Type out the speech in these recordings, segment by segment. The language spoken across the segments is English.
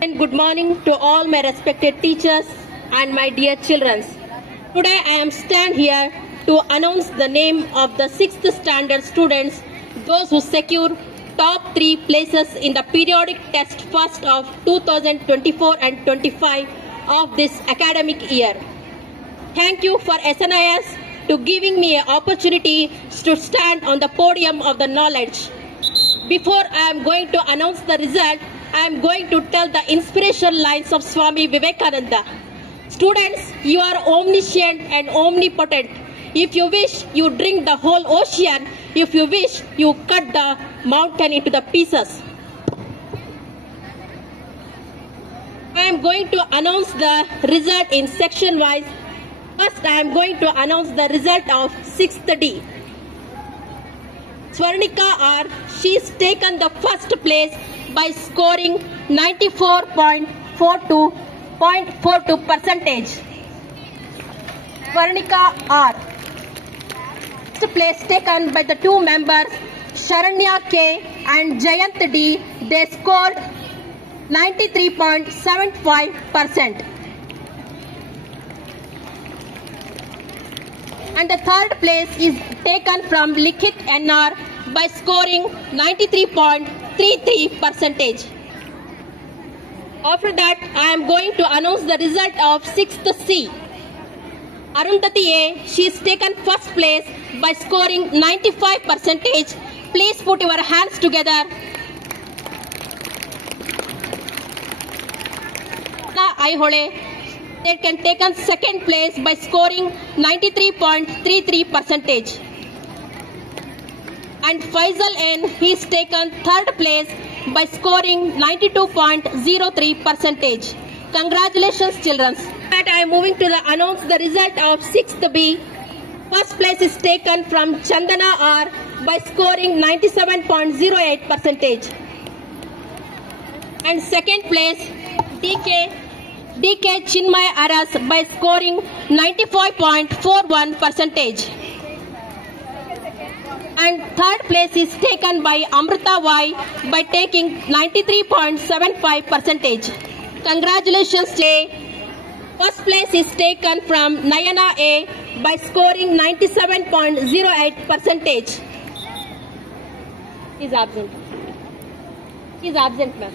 And good morning to all my respected teachers and my dear children. Today I am stand here to announce the name of the 6th standard students, those who secure top 3 places in the periodic test first of 2024 and 25 of this academic year. Thank you for SNIS to giving me an opportunity to stand on the podium of the knowledge. Before I am going to announce the result, I am going to tell the inspirational lines of Swami Vivekananda. Students, you are omniscient and omnipotent. If you wish, you drink the whole ocean. If you wish, you cut the mountain into the pieces. I am going to announce the result in section wise. First, I am going to announce the result of 6th D. Swarnika R. She is taken the first place by scoring 94.42%. Swarnika R. First place taken by the two members Sharanya K. and Jayant D. They scored 93.75%. And the third place is taken from Likhit NR by scoring 93.33%. After that, I am going to announce the result of 6th C. Arundhati A. She is taken first place by scoring 95%. Please put your hands together. Aihole. They can taken second place by scoring 93.33%. And Faisal N. He is taken third place by scoring 92.03%. Congratulations, children. That I am moving to announce the result of 6th B. First place is taken from Chandana R by scoring 97.08%. And second place, DK Chinmay Aras by scoring 95.41%. And third place is taken by Amrita Y by taking 93.75%. Congratulations, Jay. First place is taken from Nayana A by scoring 97.08%. He is absent. He is absent, ma'am.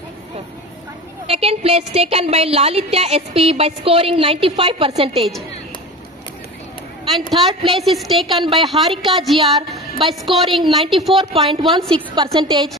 Second place taken by Lalitya SP by scoring 95%. And third place is taken by Harika GR by scoring 94.16%.